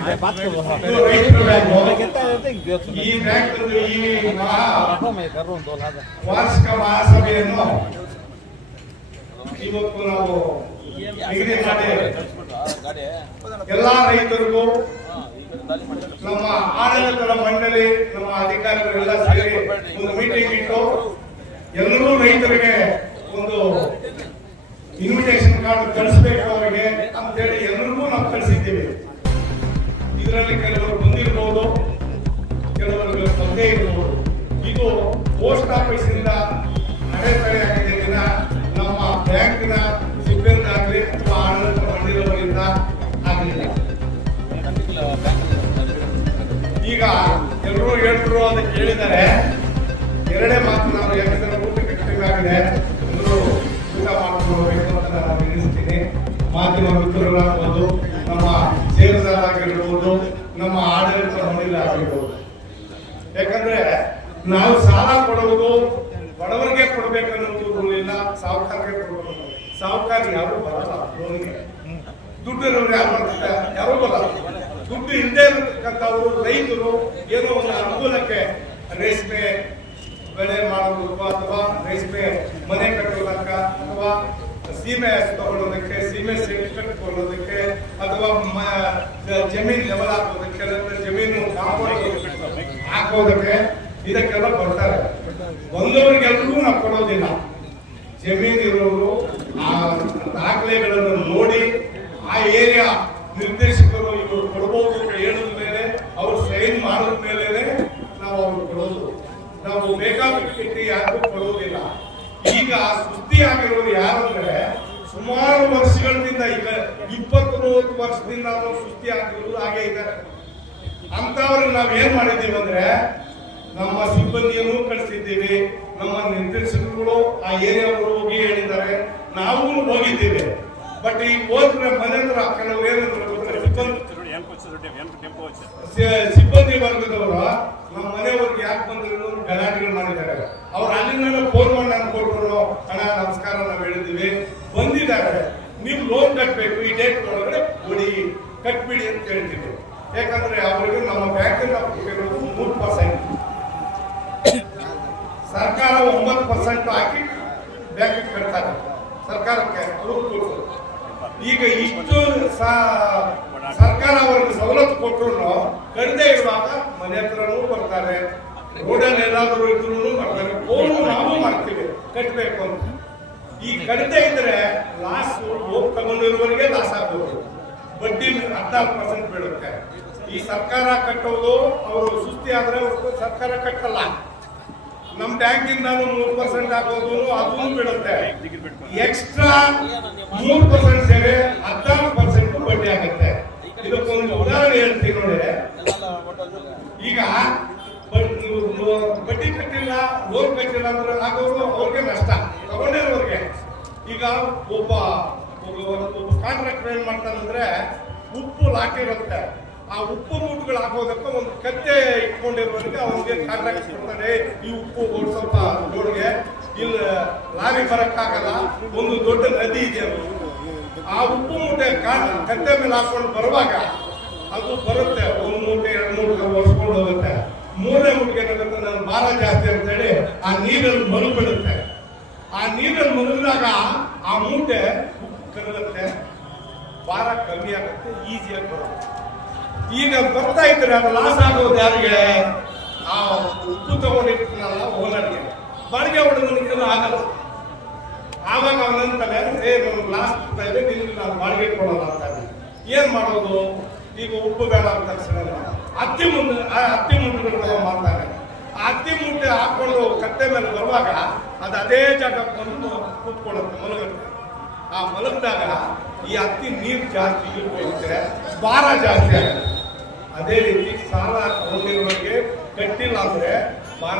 ಈ ಬ್ಯಾಂಕ್ ವಾರ್ಷಿಕ ಮಹಾಸಭೆಯನ್ನು ಇವತ್ತು ನಾವು ನಿಗದಿ ಮಾಡಿ ಎಲ್ಲಾ ರೈತರಿಗೂ ನಮ್ಮ ಆಡಳಿತದ ಮಂಡಳಿ ನಮ್ಮ ಅಧಿಕಾರಿಗಳೆಲ್ಲ ಸೇರಿ ಒಂದು ಮೀಟಿಂಗ್ ಇಟ್ಟು ಎಲ್ಲರೂ ರೈತರಿಗೆ ಒಂದು ಇನ್ವಿಟೇಷನ್ ಕಾರ್ಡ್ ಕಳಿಸಬೇಕು ಅವರಿಗೆ ಅಂತೇಳಿ ಎಲ್ಲರಿಗೂ ನಾವು ಕಳಿಸಿದ್ದೀವಿ. ಇದರಲ್ಲಿ ಕೆಲವರು ಬಂದಿರಬಹುದು, ಕೆಲವರಿಗೆ ಬಂದೇ ಇರಬಹುದು. ಇದು ಪೋಸ್ಟ್ ಆಫೀಸ್ ಇಂದ ಅಡೆತಡೆಯಾಗಿದೆ. ದಿನ ನಮ್ಮ ಬ್ಯಾಂಕಿನ ಸಿಬ್ಬಂದಿ ಆಗಲಿ ಅಥವಾ ಆಡಳಿತ ಮಂಡಳಿಯವರಿಂದ ಆಗಲಿಲ್ಲ. ಈಗ ಎಲ್ಲರೂ ಹೇಳಿದ್ರು ಅದಕ್ಕೆ ಹೇಳಿದ್ದಾರೆ. ಎರಡೇ ಮಾತು ನಾವು ಯಾಕಂದ್ರೆ ಊಟಕ್ಕೆ ಕಡಿಮೆ ಆಗಿದೆ, ಎಲ್ಲರೂ ಊಟ ಮಾಡ್ಕೊಳ್ಬೇಕು ಅಂತ ನಾನು ನಿಲ್ಲಿಸ್ತೀನಿ. ಮಾಧ್ಯಮ ಮಿತ್ರರಾಗಬಹುದು, ನಮ್ಮ ಷೇರುದಾರರಾಗಿರ್ಬೋದು, ನಮ್ಮ ಆಡಳಿತ ಮಂಡಳಿ ಆಗಿರ್ಬೋದು. ಯಾಕಂದ್ರೆ ನಾವು ಸಾಲ ಕೊಡುವುದು ಬಡವರಿಗೆ ಕೊಡಬೇಕನ್ನೋದು ರೂಲ್ ಇಲ್ಲ, ಸಾಹುಕಾರರಿಗೆ ಕೊಡಬೇಕು. ಸಾಹುಕಾರ ಯಾರು ಬರಲ್ಲ ಲೋನ್ಗೆ, ದುಡ್ಡಿರೋರು ಯಾರು ಬರ್ತಾರೆ? ಯಾರು ಬರಲ್ಲ. ದುಡ್ಡು ಹಿಂದೆ ಇರತಕ್ಕಂಥವರು ರೈತರು ಏನೋ ಒಂದು ಅನುಕೂಲಕ್ಕೆ ರೇಷ್ಮೆ ಬೆಳೆ ಮಾಡೋದಕ್ಕೂ ಅಥವಾ ರೇಷ್ಮೆ ಮನೆ ಕಟ್ಟೋದಕ್ಕ ಅಥವಾ ಸೀಮೆ ತಗೊಳ್ಳೋದಕ್ಕೆ, ಸೀಮೆ ಕಟ್ಟಿಕೊಳ್ಳೋದಕ್ಕೆ ಅಥವಾ ಜಮೀನು ಲೆವೆಲ್ ಹಾಕೋದಕ್ಕೆ, ಜಮೀನು ಹಾಕೋದಕ್ಕೆ ಇದಕ್ಕೆಲ್ಲ ಬರ್ತಾರೆ. ಬಂದವರಿಗೆಲ್ಲರೂ ನಾವು ಕೊಡೋದಿಲ್ಲ. ಜಮೀನು ಇರೋರು ಆ ದಾಖಲೆಗಳನ್ನು ನೋಡಿ ಆ ಏರಿಯಾ ನಿರ್ದೇಶಕರು ಇವರು ಕೊಡಬಹುದು ಅಂತ ಹೇಳಿದ ಮೇಲೆ ಅವರು ಸೈನ್ ಮಾಡಿದ ಮೇಲೆ ನಾವು ಅವ್ರು ಕೊಡೋದು. ನಾವು ಬೇಕಾಬಿಟ್ಟಿ ಯಾರಿಗೂ ಕೊಡೋದಿಲ್ಲ. ಈಗ ಸುಸ್ತಿಯಾಗಿರೋರು ಯಾರಂದ್ರೆ ಸುಮಾರು ವರ್ಷಗಳಿಂದ, ಈಗ 20-30 ವರ್ಷದಿಂದ ಅವರು ಸುಸ್ತಿ ಆಗಿರೋರು ಹಾಗೆ ಇದ್ದಾರೆ. ಅಂತವ್ರಿಗೆ ನಾವ್ ಏನ್ ಮಾಡಿದ್ದೀವಿ ಅಂದ್ರೆ ನಮ್ಮ ಸಿಬ್ಬಂದಿಯನ್ನು ಕಳಿಸಿದ್ದೀವಿ, ನಮ್ಮ ನಿರ್ದೇಶಕರು ಆ ಏರಿಯಾವರು ಹೋಗಿ ಹೇಳಿದ್ದಾರೆ, ನಾವು ಹೋಗಿದ್ದೀವಿ. ಬಟ್ ಈಗ ಹೋದ್ರೆ ಮನೆ ಹತ್ರ ಕೆಲವು ಏನಂದ್ರೆ ಸಿಬ್ಬಂದಿ ವರ್ಗದವರು ನಮ್ಮ ಮನೆಯವ್ರಿಗೆ ಯಾಕೆ ಬಂದ್ರು ಗಲಾಟೆಗಳು ಮಾಡಿದ್ದಾರೆ. ಅವ್ರು ಅಲ್ಲಿಂದ ಫೋನ್ ಮಾಡಿ ನಾನು ಕೊಟ್ಟರು, ಅಣ್ಣ ನಮಸ್ಕಾರ ನಾವು ಹೇಳಿದ್ದೀವಿ, ಬಂದಿದ್ದಾರೆ, ನೀವು ಲೋನ್ ಕಟ್ಟಬೇಕು, ಈ ಡೇಟ್ ಒಳಗಡೆ ಕೊಡಿ, ಕಟ್ಬಿಡಿ ಅಂತ ಹೇಳ್ತೀವಿ. ಯಾಕಂದ್ರೆ ಅವರಿಗೆ ನಮ್ಮ ಬ್ಯಾಂಕಿಂದ ಕೊಟ್ಟಿರೋದು 3%, ಸರ್ಕಾರ 9% ಹಾಕಿ ಬ್ಯಾಂಕಿಗೆ ಕಟ್ತಾರೆ ಸರ್ಕಾರಕ್ಕೆ. ಈಗ ಇಷ್ಟು ಸರ್ಕಾರ ಅವರಿಗೆ ಸವಲತ್ತು ಕೊಟ್ಟರು ಕಡದೆ ಇರುವಾಗ ಮನೆ ಹತ್ರನೂ ಬರ್ತಾರೆ, ರೋಡಲ್ಲಿ ಎಲ್ಲಾದ್ರೂ ಇದ್ರು ಬರ್ತಾರೆ, ಫೋನ್ ನಾವು ಮಾಡ್ತೀವಿ ಕಟ್ಟಬೇಕು ಅಂತ. ಈ ಕಡದೆ ಇದ್ರೆ ಲಾಸ್ ಹೋಗಿ ತಗೊಂಡಿರುವವರಿಗೆ ಲಾಸ್ ಆಗ್ಬೋದು, ಬಡ್ಡಿ 14% ಬೀಳುತ್ತೆ. ಈ ಸರ್ಕಾರ ಕಟ್ಟೋದು ಅವರು ಸುಸ್ತಿ ಆದ್ರೆ ಸರ್ಕಾರ ಕಟ್ಟಲ್ಲ. ನಮ್ ಬ್ಯಾಂಕಿಂದ 3% ಹಾಕೋದು ಅದೂ ಬೀಳುತ್ತೆ. ಎಕ್ಸ್ಟ್ರಾ 3% ಸೇವೆ 14% ಬಡ್ಡಿ ಆಗುತ್ತೆ. ಇದಕ್ಕೊಂದು ಉದಾಹರಣೆ ಹೇಳ್ತೀನಿ ನೋಡಿ. ಈಗ ಬಡ್ಡಿ ಕಟ್ಟಿಲ್ಲ, ಲೋನ್ ಕಟ್ಟಿಲ್ಲ ಅಂದ್ರೆ ಆಗೋರು ಅವ್ರಿಗೆ ನಷ್ಟ, ತಗೊಂಡಿರೋರಿಗೆ. ಈಗ ಒಬ್ಬ ಕಾಂಟ್ರಾಕ್ಟರ್ ಏನ್ ಮಾಡ್ತಾನಂದ್ರೆ ಉಪ್ಪು ಲಾಟಿ ಇರುತ್ತೆ, ಆ ಉಪ್ಪು ಮೂಟುಗಳು ಹಾಕೋದಕ್ಕೆ ಒಂದು ಕತ್ತೆ ಇಟ್ಕೊಂಡಿರುವವರಿಗೆ ಅವನಿಗೆ ಕಾಂಟ್ರಾಕ್ಟ್ ಕೊಡ್ತಾರೆ. ಈ ಉಪ್ಪು ಸ್ವಲ್ಪ ರೋಡ್ಗೆ ಇಲ್ಲಿ ಲಾರಿ ಬರಕ್ಕಾಗಲ್ಲ, ಒಂದು ದೊಡ್ಡ ನದಿ ಇದೆ, ಆ ಉಪ್ಪು ಮೂಟೆ ಕತ್ತೆ ಮೇಲೆ ಹಾಕೊಂಡು ಬರುವಾಗ ಅದು ಬರುತ್ತೆ, 1 ಮೂಟೆ 2 ಮೂಟೆ ಒರ್ಸ್ಕೊಂಡು ಹೋಗುತ್ತೆ. 3ನೇ ಮೂಟೆಗೆ ಏನಾಗುತ್ತೆ, ನನ್ನ ಭಾರ ಜಾಸ್ತಿ ಅಂತ ಹೇಳಿ ಆ ನೀರಲ್ಲಿ ಮಲಗಿಬಿಡುತ್ತೆ. ಆ ನೀರಲ್ಲಿ ಮಲಗಿದಾಗ ಆ ಮೂಟೆ ಕರಗುತ್ತೆ, ಭಾರ ಕಮ್ಮಿ ಆಗುತ್ತೆ, ಈಸಿಯಾಗಿ ಬರುತ್ತೆ. ಈಗ ಬರ್ತಾ ಇದ್ರೆ ಅದು ಲಾಸ್ ಆಗೋದು ಯಾರಿಗೆ? ಆ ಉಪ್ಪು ತಗೊಂಡಿರ್ತೀನಲ್ಲ ಓನರ್ಗೆ, ಬಾಡಿಗೆ ಹೊಡೆದವನಿಗೆಲ್ಲ ಆಗಲ್ಲ. ಆವಾಗ ಅವನಂತಾನೆ ಲಾಸ್ ಬರ್ತಾ ಇದೆ, ನಿನ್ಗೆ ನಾನು ಬಾಡಿಗೆ ಕೊಡೋಲ್ಲ ಅಂತಾನೆ. ಏನ್ ಮಾಡೋದು? ಈಗ ಉಪ್ಪು ಬೇಡ ಅಂತ ತಕ್ಷಣ ಹತ್ತಿ ಮುಂಟೆಗಳು ಮಾಡ್ತಾನೆ. ಆ ಹತ್ತಿ ಮುಂಟೆ ಹಾಕೊಂಡು ಕತ್ತೆ ಮೇಲೆ ಬರುವಾಗ ಅದು ಅದೇ ಜಾಗ ಬಂದು ಕೂತ್ಕೊಳ್ಳುತ್ತೆ, ಮಲಗುತ್ತೆ. ಆ ಮಲಗಿದಾಗ ಈ ಹತ್ತಿ ನೀರು ಜಾಸ್ತಿ ಇರುತ್ತೆ, ಭಾರ ಜಾಸ್ತಿ ಆಗುತ್ತೆ. ಅದೇ ರೀತಿ ಸಾಲ ತಗೊಂಡಿರೋರಿಗೆ ಕಟ್ಟಿಲ್ಲ ಅಂದ್ರೆ ಭಾರ